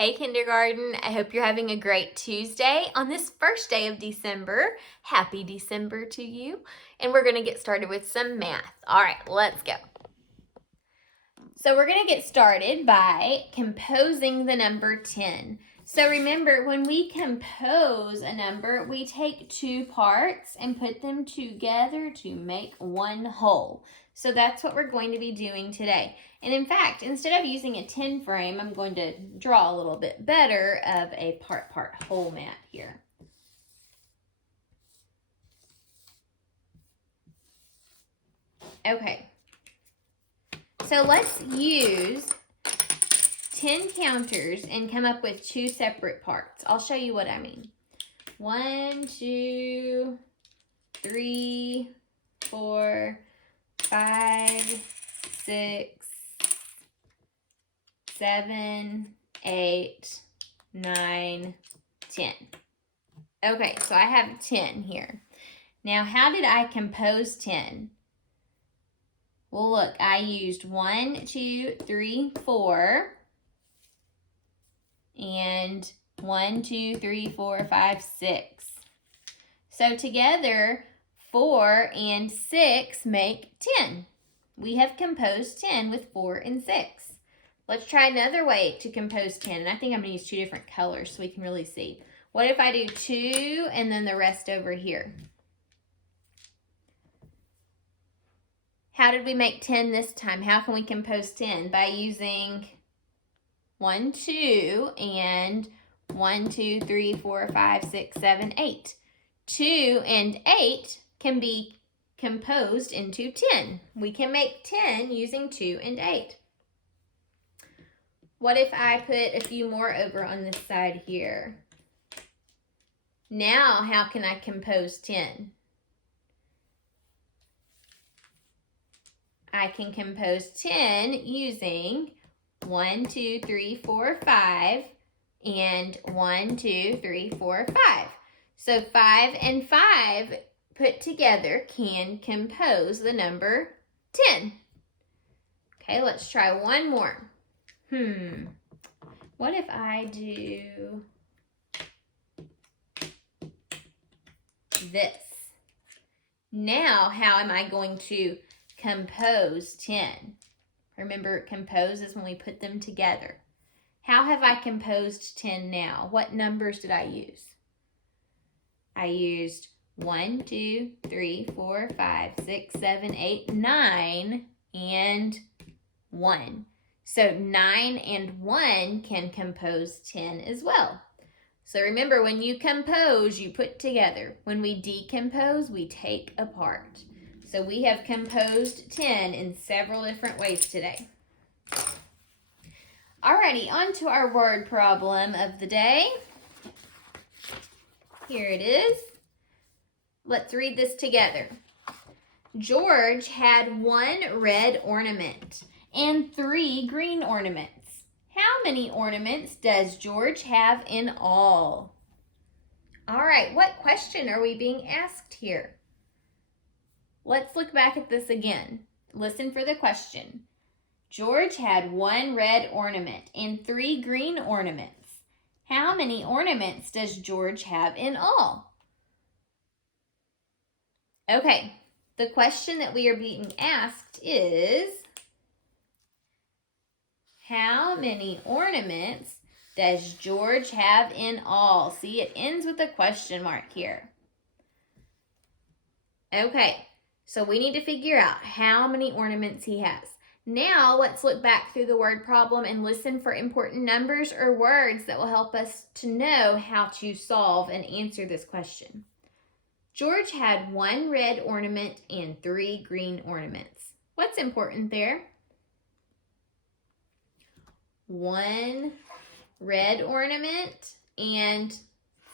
Hey kindergarten, I hope you're having a great Tuesday on this first day of December. Happy December to you. And we're gonna get started with some math. All right, let's go. So we're gonna get started by composing the number 10. So remember, when we compose a number, we take two parts and put them together to make one whole. So that's what we're going to be doing today. And in fact, instead of using a 10 frame, I'm going to draw a little bit better of a part whole mat here. Okay. So let's use 10 counters and come up with two separate parts. I'll show you what I mean. 1, 2, 3, 4, 5, 6, 7, 8, 9, 10. Okay, so I have 10 here. Now, how did I compose 10? Well, look, I used 1, 2, 3, 4, and 1, 2, 3, 4, 5, 6. So together, 4 and 6 make 10. We have composed 10 with 4 and 6. Let's try another way to compose 10. And I think I'm going to use two different colors so we can really see. What if I do 2 and then the rest over here? How did we make 10 this time? How can we compose 10? By using 1, 2, and 1, 2, 3, 4, 5, 6, 7, 8. 2 and 8 can be composed into 10. We can make 10 using 2 and 8. What if I put a few more over on this side here? Now, how can I compose 10? I can compose 10 using 1, 2, 3, 4, 5, and 1, 2, 3, 4, 5. So 5 and 5 put together can compose the number 10. Okay, let's try one more. What if I do this? Now, how am I going to compose 10? Remember, compose is when we put them together. How have I composed 10 now? What numbers did I use? I used 1, 2, 3, 4, 5, 6, 7, 8, 9, and 1. So 9 and 1 can compose 10 as well. So remember, when you compose, you put together. When we decompose, we take apart. So we have composed 10 in several different ways today. Alrighty, on to our word problem of the day. Here it is. Let's read this together. George had 1 red ornament and 3 green ornaments. How many ornaments does George have in all? All right, what question are we being asked here? Let's look back at this again. Listen for the question. George had 1 red ornament and 3 green ornaments. How many ornaments does George have in all? Okay, the question that we are being asked is, how many ornaments does George have in all? See, it ends with a question mark here. Okay, so we need to figure out how many ornaments he has. Now, let's look back through the word problem and listen for important numbers or words that will help us to know how to solve and answer this question. George had 1 red ornament and 3 green ornaments. What's important there? 1 red ornament and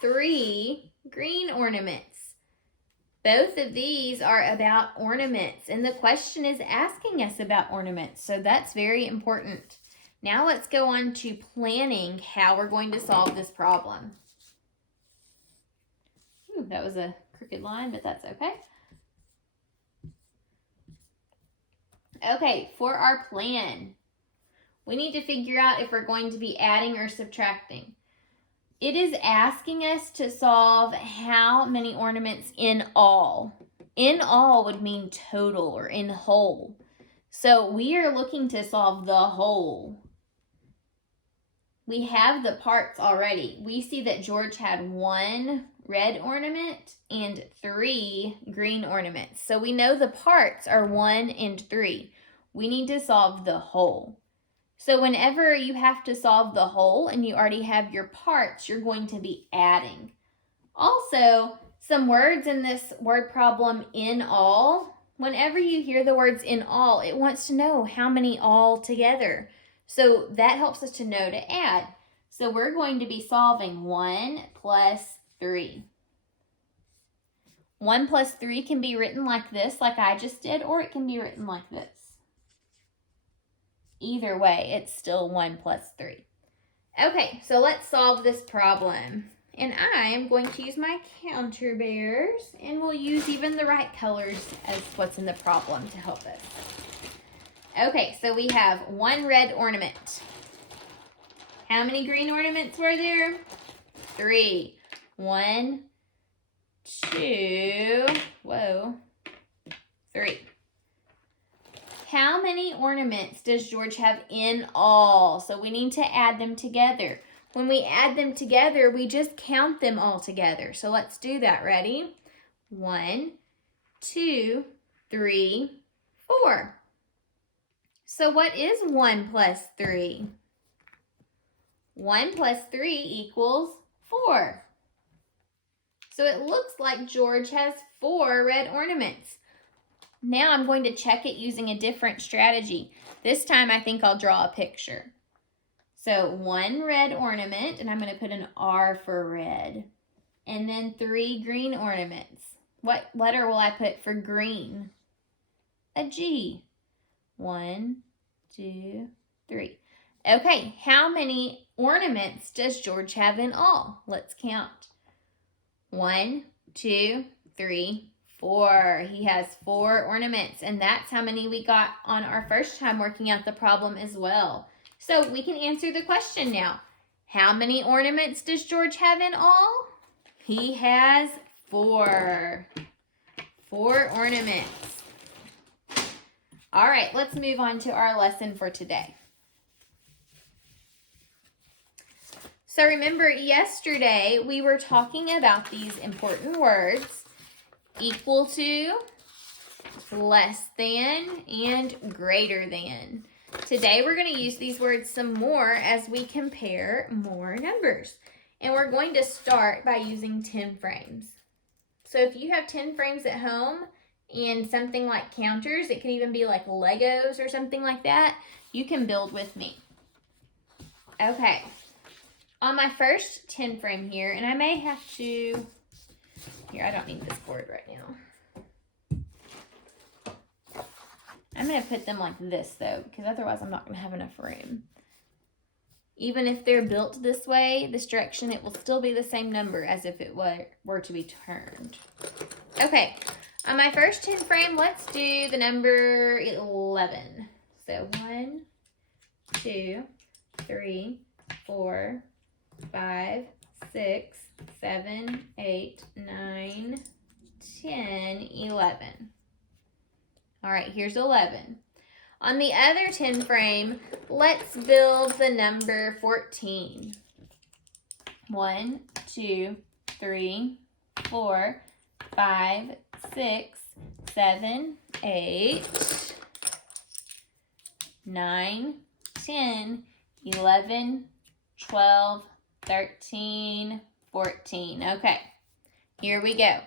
3 green ornaments. Both of these are about ornaments, and the question is asking us about ornaments, so that's very important. Now let's go on to planning how we're going to solve this problem. That was a crooked line, but that's okay. Okay, for our plan, We need to figure out if we're going to be adding or subtracting. It is asking us to solve how many ornaments in all. In all would mean total or in whole. So we are looking to solve the whole. We have the parts already. We see that George had 1 red ornament and 3 green ornaments. So we know the parts are 1 and 3. We need to solve the whole. So whenever you have to solve the whole and you already have your parts, you're going to be adding. Also, some words in this word problem, in all. Whenever you hear the words in all, it wants to know how many all together. So that helps us to know to add. So we're going to be solving 1 plus 3. 1 plus 3 can be written like this, like I just did, or it can be written like this. Either way, it's still 1 plus 3. Okay, so let's solve this problem. And I am going to use my counter bears, and we'll use even the right colors as what's in the problem to help us. Okay, so we have 1 red ornament. How many green ornaments were there? 3. 1, 2, 3. How many ornaments does George have in all? So we need to add them together. When we add them together, we just count them all together. So let's do that. Ready? 1, 2, 3, 4. So what is 1 plus 3? 1 plus 3 equals 4. So it looks like George has 4 red ornaments. Now I'm going to check it using a different strategy. This time I think I'll draw a picture. So 1 red ornament, and I'm going to put an R for red. And then 3 green ornaments. What letter will I put for green? A G. 1, 2, 3. Okay, how many ornaments does George have in all? Let's count. 1, 2, 3, 4. He has 4 ornaments, and that's how many we got on our first time working out the problem as well. So we can answer the question now. How many ornaments does George have in all? He has 4. 4 ornaments. All right, let's move on to our lesson for today. So remember, yesterday we were talking about these important words: equal to, less than, and greater than. Today we're going to use these words some more as we compare more numbers. And we're going to start by using 10 frames. So if you have 10 frames at home and something like counters, it could even be like Legos or something like that, you can build with me. Okay. On my first 10 frame here, and I may have to, I don't need this board right now. I'm going to put them like this though, because otherwise I'm not going to have enough room. Even if they're built this way, this direction, it will still be the same number as if it were to be turned. Okay, on my first 10 frame, let's do the number 11. So 1, 2, 3, 4, 5, 6, 7, 8, 9, 10, 11. All right, here's 11. On the other 10 frame, let's build the number 14. 1, 2, 3, 4, 5, 6, 7, 8, 9, 10, 11, 12, 13, 14. Okay, here we go.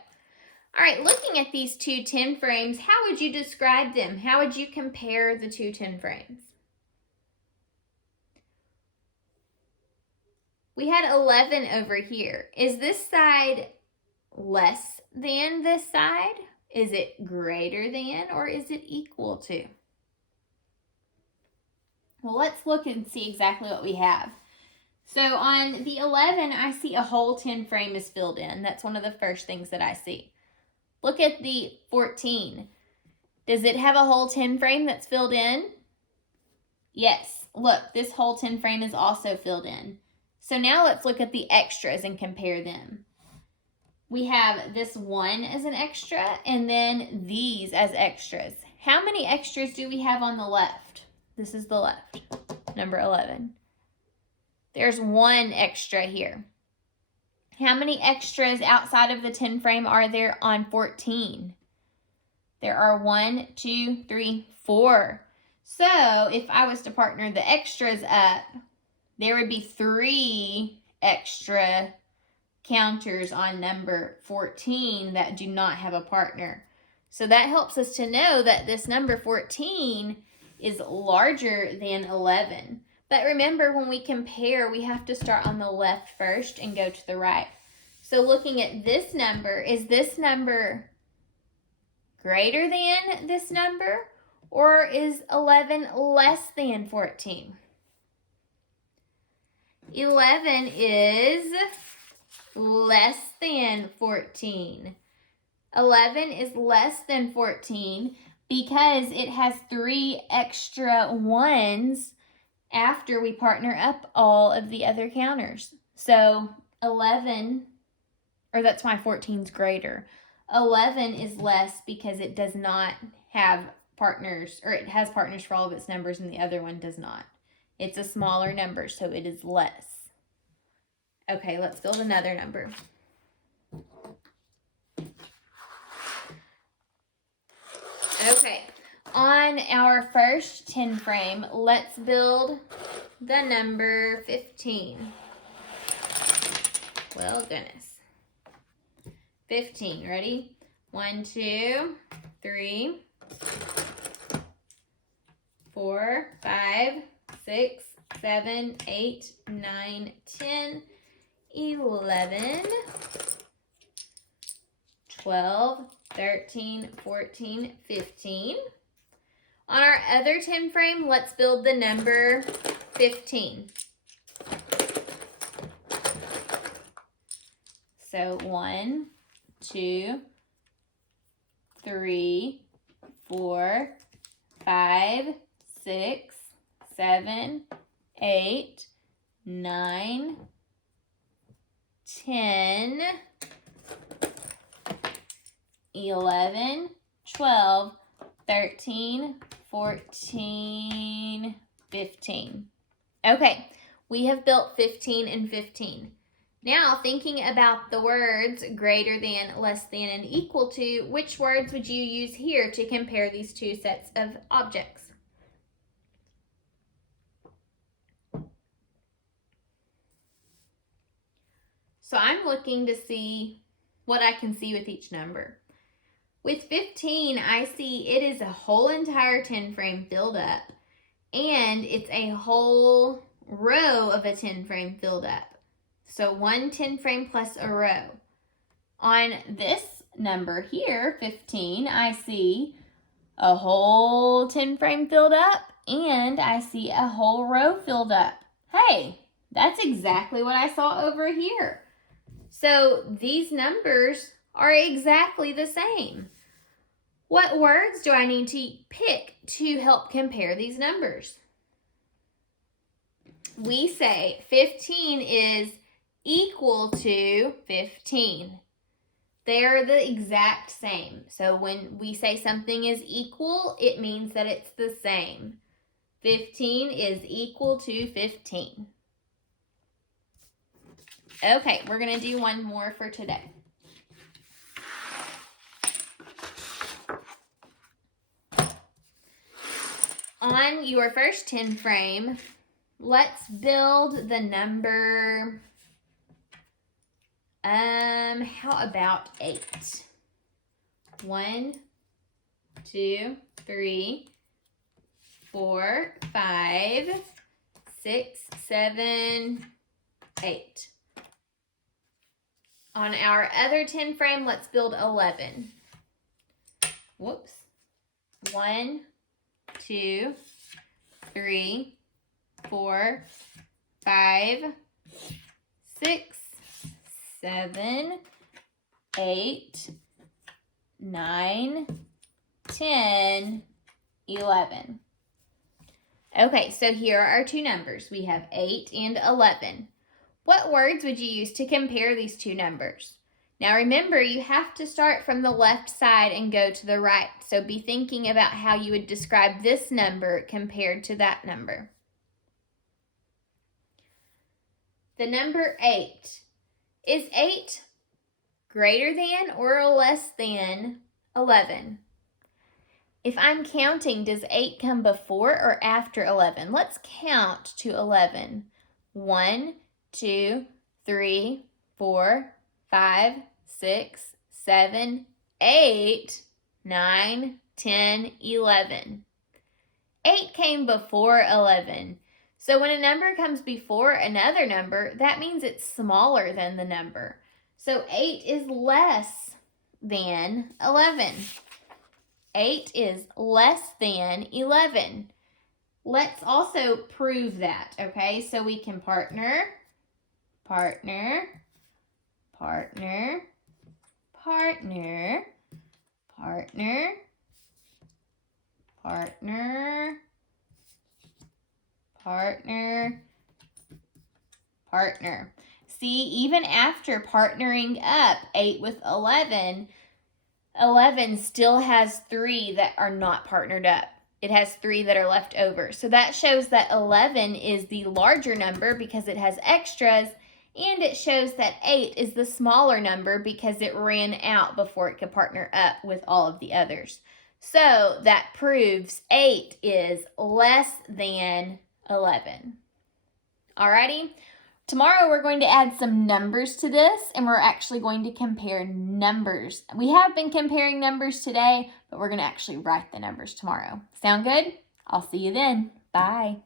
All right, looking at these two 10 frames, how would you describe them? How would you compare the two 10 frames? We had 11 over here. Is this side less than this side? Is it greater than, or is it equal to? Well, let's look and see exactly what we have. So on the 11, I see a whole 10 frame is filled in. That's one of the first things that I see. Look at the 14. Does it have a whole 10 frame that's filled in? Yes. look, this whole 10 frame is also filled in. So now let's look at the extras and compare them. We have this one as an extra and then these as extras. How many extras do we have on the left? This is the left, number 11. There's one extra here. How many extras outside of the 10 frame are there on 14? There are 1, 2, 3, 4. So if I was to partner the extras up, there would be 3 extra counters on number 14 that do not have a partner. So that helps us to know that this number 14 is larger than 11. But remember, when we compare, we have to start on the left first and go to the right. So looking at this number, is this number greater than this number, or is 11 less than 14? 11 is less than 14. 11 is less than 14 because it has 3 extra ones after we partner up all of the other counters. So 11, or that's why 14 is greater. 11 is less because it does not have partners, or it has partners for all of its numbers and the other one does not. It's a smaller number, so it is less. Okay, let's build another number. Okay, on our first 10 frame, let's build the number 15. Well, goodness. 15, ready? 1, 2, 3, 4, 5, 6, 7, 8, 9, 10, 11, 12, 13, 14, 15. On our other 10 frame, let's build the number 15. So 1, 2, 3, 4, 5, 6, 7, 8, 9, 10, 11, 12, 13, 14, 15. Okay, we have built 15 and 15. Now, thinking about the words greater than, less than, and equal to, which words would you use here to compare these two sets of objects? So I'm looking to see what I can see with each number. With 15, I see it is a whole entire 10 frame filled up, and it's a whole row of a 10 frame filled up. So 1 10 frame plus a row. On this number here, 15, I see a whole 10 frame filled up, and I see a whole row filled up. Hey, that's exactly what I saw over here. So these numbers are exactly the same. What words do I need to pick to help compare these numbers? We say 15 is equal to 15. They are the exact same. So when we say something is equal, it means that it's the same. 15 is equal to 15. Okay, we're going to do one more for today. On your first 10 frame, let's build the number, how about 8? 1, 2, 3, 4, 5, 6, 7, 8. On our other 10 frame, let's build 11. Whoops. 1, 2, 3, 4, 5, 6, 7, 8, 9, 10, 11. Okay, so here are our two numbers. We have 8 and 11. What words would you use to compare these two numbers? Now remember, you have to start from the left side and go to the right. So be thinking about how you would describe this number compared to that number. The number 8. Is 8 greater than or less than 11? If I'm counting, does 8 come before or after 11? Let's count to 11. 1, 2, 3, 4, 5, 6, 7, 8, 9, 10, 11. 8 came before 11. So when a number comes before another number, that means it's smaller than the number. So 8 is less than 11. 8 is less than 11. Let's also prove that, okay? So we can partner, partner, partner, partner, partner, partner, partner, partner. See, even after partnering up 8 with 11, 11 still has 3 that are not partnered up. It has 3 that are left over. So that shows that 11 is the larger number because it has extras, and it shows that 8 is the smaller number because it ran out before it could partner up with all of the others. So that proves 8 is less than 11. Alrighty? Tomorrow we're going to add some numbers to this, and we're actually going to compare numbers. We have been comparing numbers today, but we're going to actually write the numbers tomorrow. Sound good? I'll see you then. Bye.